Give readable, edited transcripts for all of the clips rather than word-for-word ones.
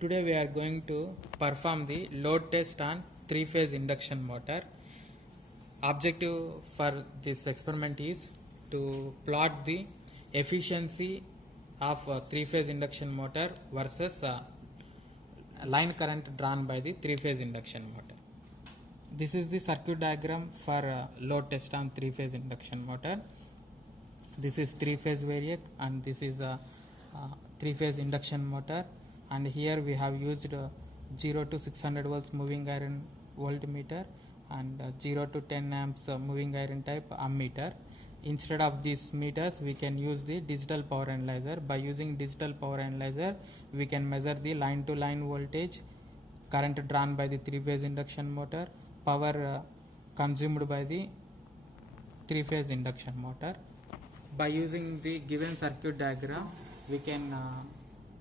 Today we are going to perform the load test on 3-phase induction motor. Objective for this experiment is to plot the efficiency of a 3-phase induction motor versus line current drawn by the 3-phase induction motor. This is the circuit diagram for load test on 3-phase induction motor. This is 3-phase variac and this is a 3-phase induction motor, and here we have used 0 to 600 volts moving iron voltmeter and 0 to 10 amps moving iron type ammeter. Instead of these meters, we can use the digital power analyzer. By using digital power analyzer, we can measure the line to line voltage, current drawn by the 3-phase induction motor, power consumed by the 3-phase induction motor. By using the given circuit diagram, we can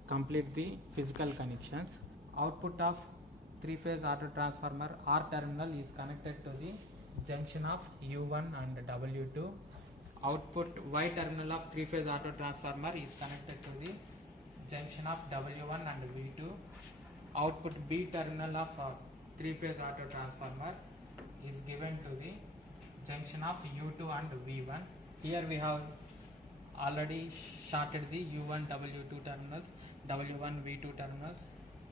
complete the physical connections. Output of 3-phase auto transformer R terminal is connected to the junction of U1 and W2. Output Y terminal of 3-phase auto transformer is connected to the junction of W1 and V2. Output B terminal of 3-phase auto transformer is given to the junction of U2 and V1. Here we have already shorted the U1 W2 terminals, W1 V2 terminals,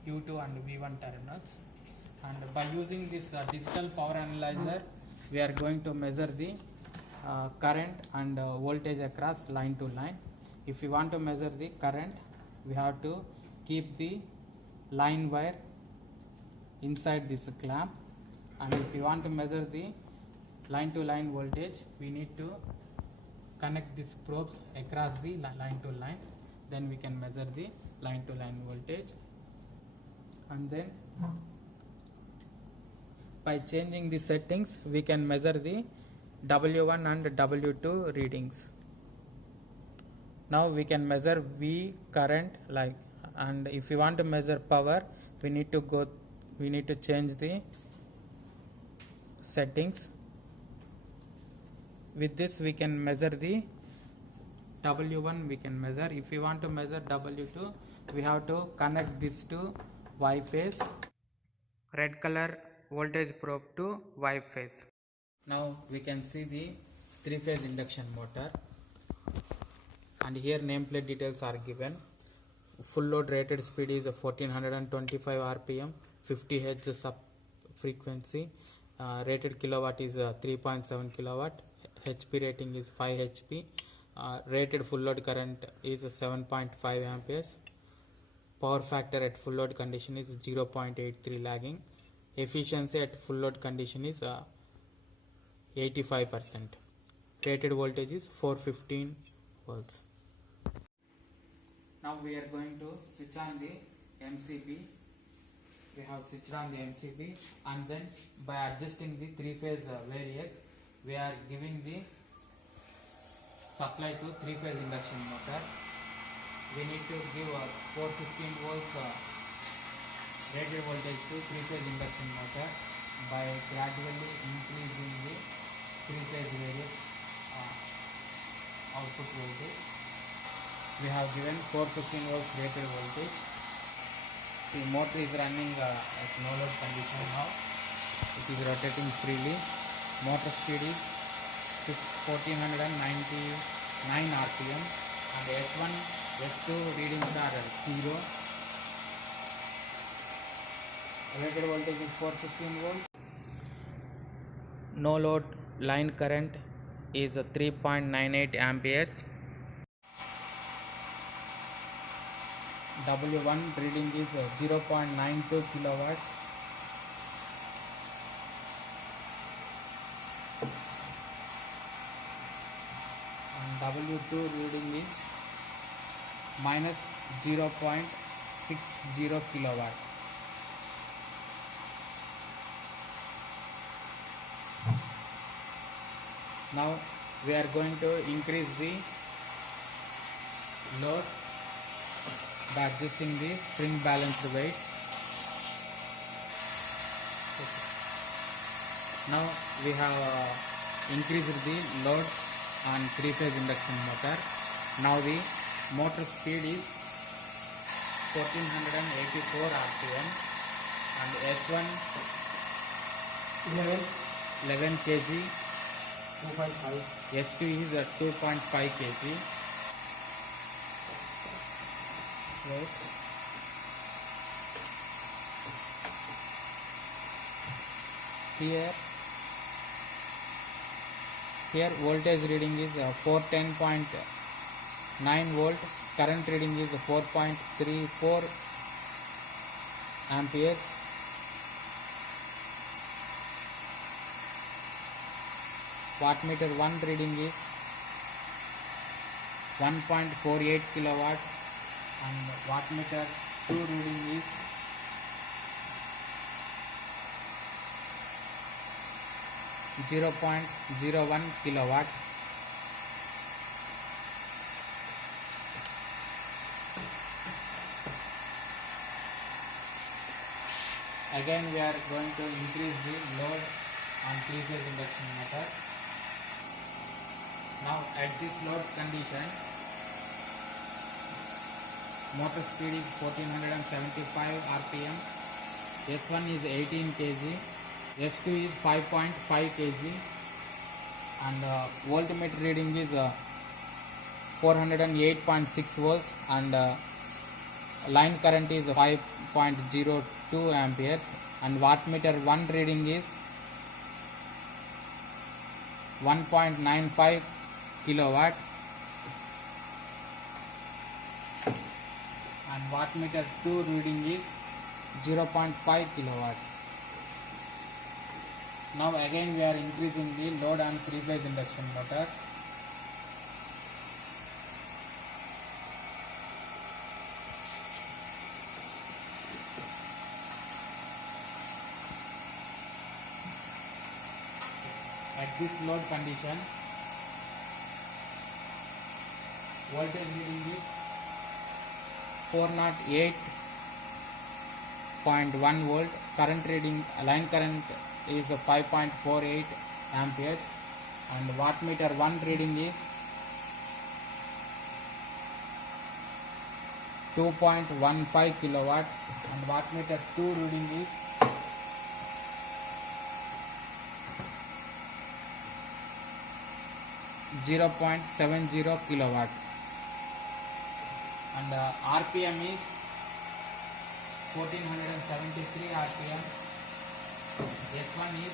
U2 and V1 terminals. And by using this digital power analyzer, we are going to measure the current and voltage across line to line. If we want to measure the current, we have to keep the line wire inside this clamp, and if we want to measure the line to line voltage, we need to connect these probes across the line to line. Then we can measure the line to line voltage, and then by changing the settings, we can measure the W1 and W2 readings. Now we can measure V current, and if we want to measure power, we need to change the settings. With this we can measure the W1, we can measure. If we want to measure W2, we have to connect this to Y phase, red color voltage probe to Y phase. Now we can see the 3-phase induction motor, and here nameplate details are given. Full load rated speed is 1425 rpm, 50 Hz sub frequency, rated kilowatt is 3.7 kilowatt, HP rating is 5 HP, rated full load current is 7.5 amperes, power factor at full load condition is 0.83 lagging, efficiency at full load condition is 85%, rated voltage is 415 volts. Now we are going to switch on the MCB. We have switched on the MCB, and then by adjusting the 3-phase variac, we are giving the supply to 3-phase induction motor. We need to give 415 volts rated voltage to 3-phase induction motor by gradually increasing the 3-phase variac output voltage. We have given 415 volts rated voltage. The motor is running at no load condition now. It is rotating freely. Motor speed is 1499 rpm, and S1, S2 readings are 0. Rated voltage is 415 volts. No load line current is 3.98 amperes. W1 reading is 0.92 kilowatt. And W2 reading is minus 0.60 kilowatt. Now we are going to increase the load by adjusting the spring balanced weights. Now we have increased the load on 3-phase induction motor. Now the motor speed is 1484 RPM, and S1 11 kg, 2.5. S2 is 2.5 kg. Right. Here voltage reading is 410.9 volt, current reading is 4.34 amperes. Wattmeter 1 reading is 1.48 kilowatt, and wattmeter 2 reading is 0.01 kilowatt. Again we are going to increase the load on 3-phase induction motor. Now at this load condition, motor speed is 1475 RPM, S1 is 18 kg, S2 is 5.5 kg, and voltmeter reading is 408.6 volts, and line current is 5.02 amperes, and wattmeter 1 reading is 1.95 kilowatt, and wattmeter 2 reading is 0.5 kilowatt. Now again we are increasing the load on 3-phase induction motor. At this load condition, voltage reading is 408.1 volt, current reading, line current is 5.48 amperes, and wattmeter 1 reading is 2.15 kilowatt, and wattmeter 2 reading is 0.70 kilowatt, and RPM is 1473 RPM, S1 is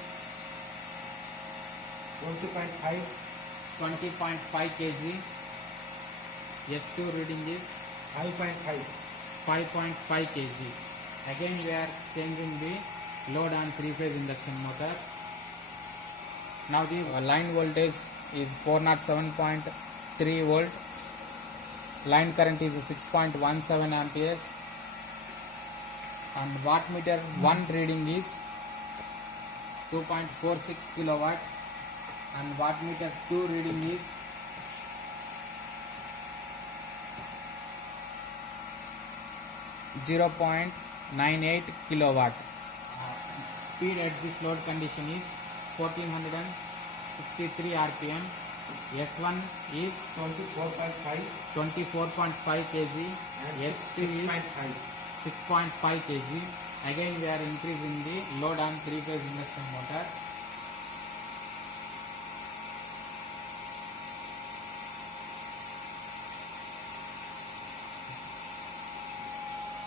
20.5 kg, S2 reading is 5.5 kg. Again we are changing the load on 3-phase induction motor. Now the line voltage is 407.3 volt, line current is 6.17 amperes, and wattmeter 1 reading is 2.46 kilowatt, and wattmeter 2 reading is 0.98 kilowatt. Speed at this load condition is 1463 RPM, S1 is 24.5 kg, S2 is 6.5 kg. Again we are increasing the load on 3-phase induction motor.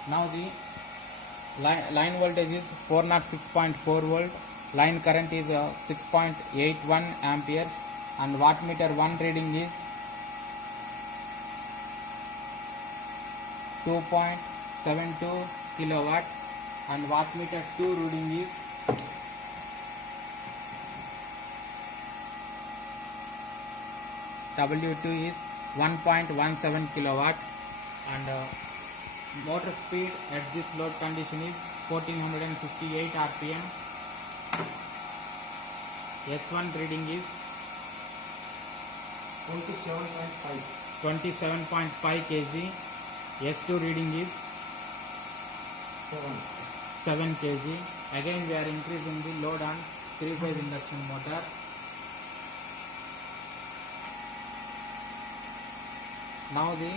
Now the line voltage is 406.4 volt, line current is 6.81 amperes, and wattmeter 1 reading is 2.72 kilowatt, and wattmeter 2 reading is 1.17 kilowatt, and motor speed at this load condition is 1458 RPM, S1 reading is 27.5 kg, S2 reading is 7 kg. Again we are increasing the load on 3-phase induction motor. Now the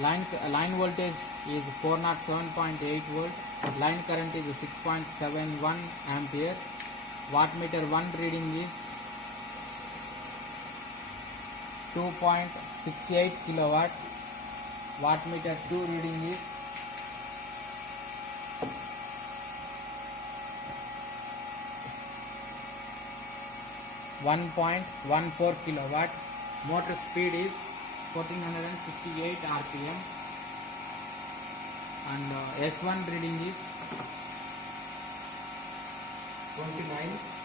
line voltage is 407.8 volt. Line current is 6.71 ampere. Wattmeter 1 reading is 2.68 kilowatt. Wattmeter 2 reading is 1.14 kilowatt. Motor speed is 1458 rpm, and S1 reading is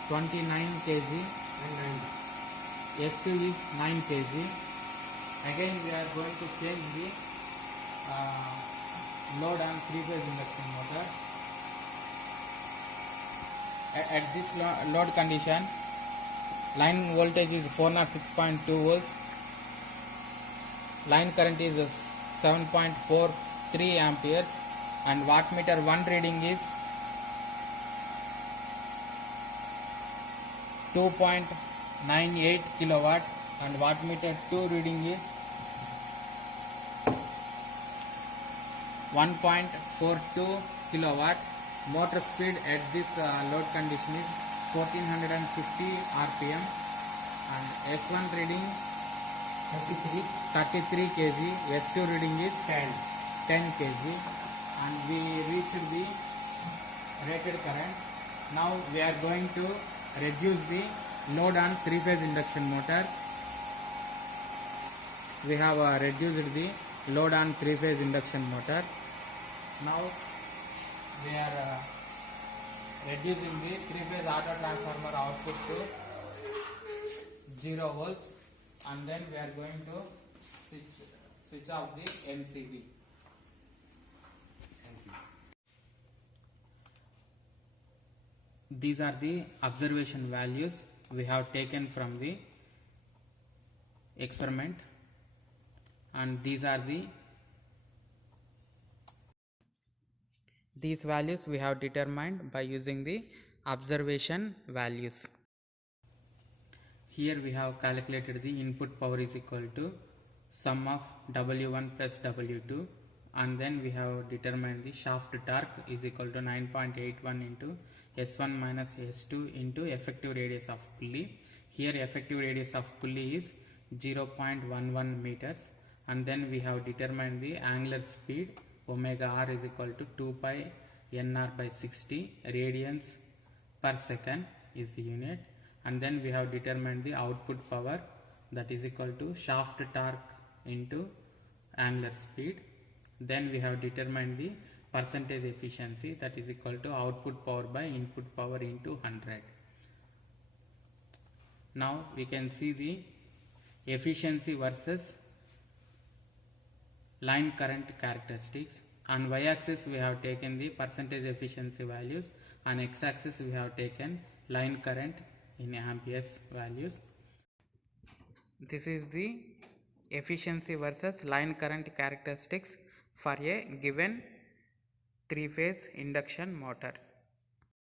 29 kg and 9. S2 is 9 kg. Again we are going to change the load on 3-phase induction motor. At this load condition, line voltage is 406.2 volts. Line current is 7.43 amperes, and wattmeter 1 reading is 2.98 kilowatt, and wattmeter 2 reading is 1.42 kilowatt. Motor speed at this load condition is 1450 rpm, and S1 reading 33 kg, S2 reading is 10 kg, and we reached the rated current. Now we are going to reduce the load on 3-phase induction motor. We have reduced the load on 3-phase induction motor. Now we are reducing the 3-phase auto transformer output to 0 volts, and then we are going to switch off the NCV. These are the observation values we have taken from the experiment, and these values we have determined by using the observation values. Here we have calculated the input power is equal to sum of W1 plus W2, and then we have determined the shaft torque is equal to 9.81 into S1 minus S2 into effective radius of pulley. Here effective radius of pulley is 0.11 meters, and then we have determined the angular speed omega r is equal to 2 pi nr by 60 radians per second is the unit, and then we have determined the output power, that is equal to shaft torque into angular speed. Then we have determined the percentage efficiency, that is equal to output power by input power into 100. Now we can see the efficiency versus line current characteristics. On y-axis we have taken the percentage efficiency values, on x-axis we have taken line current in amperes values. This is the efficiency versus line current characteristics for a given 3-phase induction motor.